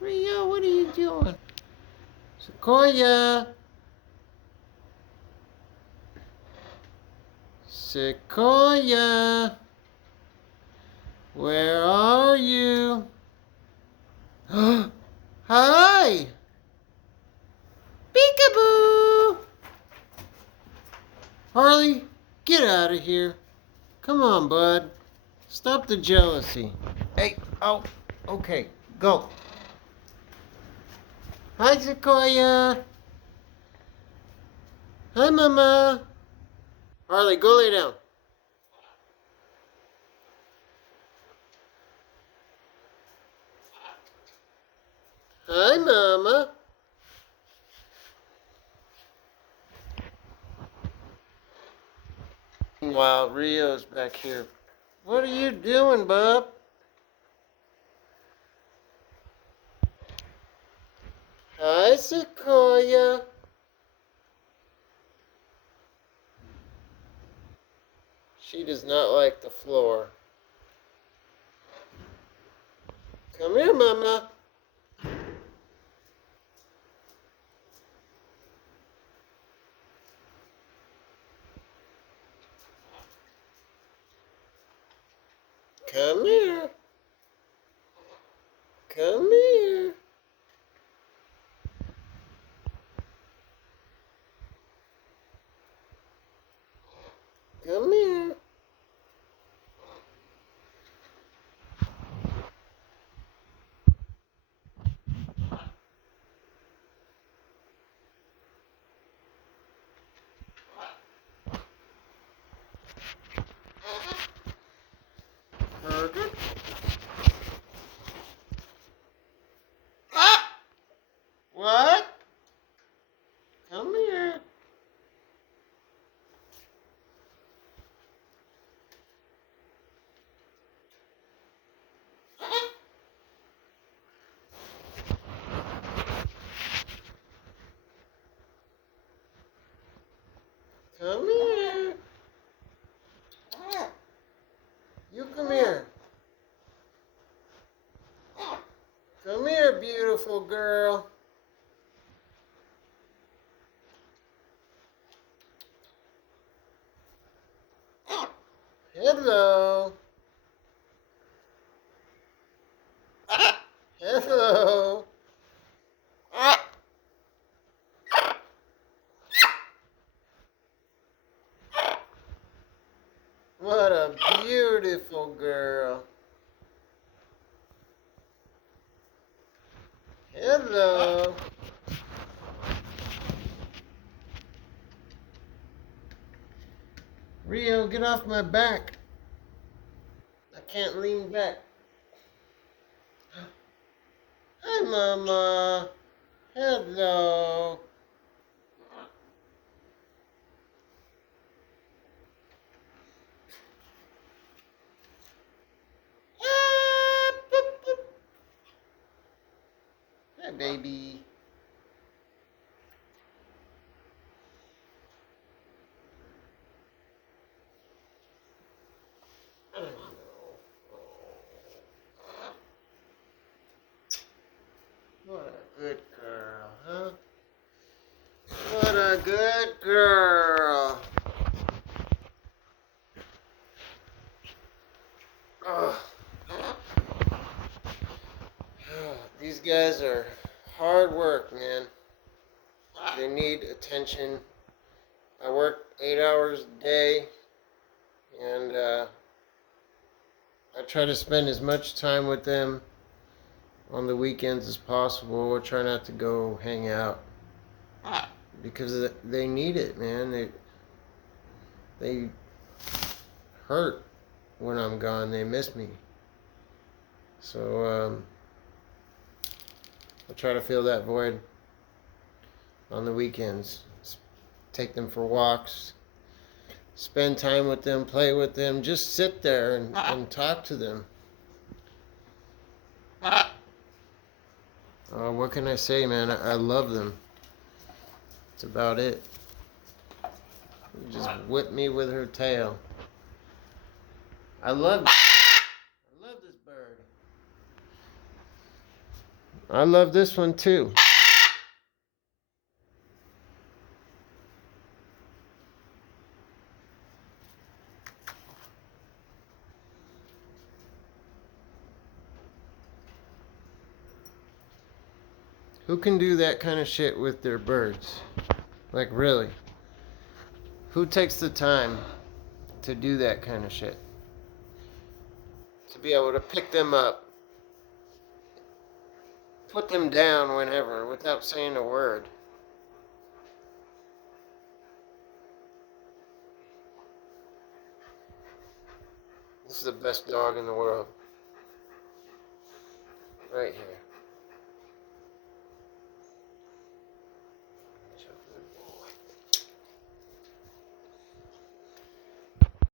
Rio, what are you doing? Sequoia! Sequoia! Where are you? Hi! Peekaboo! Harley, get out of here. Come on, bud. Stop the jealousy. Hey, oh, okay, go. Hi, Sequoia. Hi, Mama. Harley, go lay down. Hi, Mama. Meanwhile, Rio's back here. What are you doing, bub? Hi, Sequoia. She does not like the floor. Come here, Mama. Come here. Come here. Come here. Burger. Ah! What? Come here. Come here. You come here. Come here, beautiful girl. Hello. Hello. What a beautiful girl. Hello. Rio, get off my back. I can't lean back. Hi, Mama. Hello. Ah, boop, boop. Hi, baby. What a good girl, huh? What a good girl. Oh. These guys are hard work, man. They need attention. I work 8 hours a day, and I try to spend as much time with them on the weekends as possible. I try not to go hang out because they need it, man. They hurt when I'm gone. They miss me. So I try to fill that void on the weekends. Take them for walks, spend time with them, play with them, just sit there and talk to them. What can I say, man? I love them. That's about it. She just whipped me with her tail. I love this bird. I love this one too. Who can do that kind of shit with their birds? Like, really? Who takes the time to do that kind of shit? To be able to pick them up, put them down whenever without saying a word. This is the best dog in the world. Right here.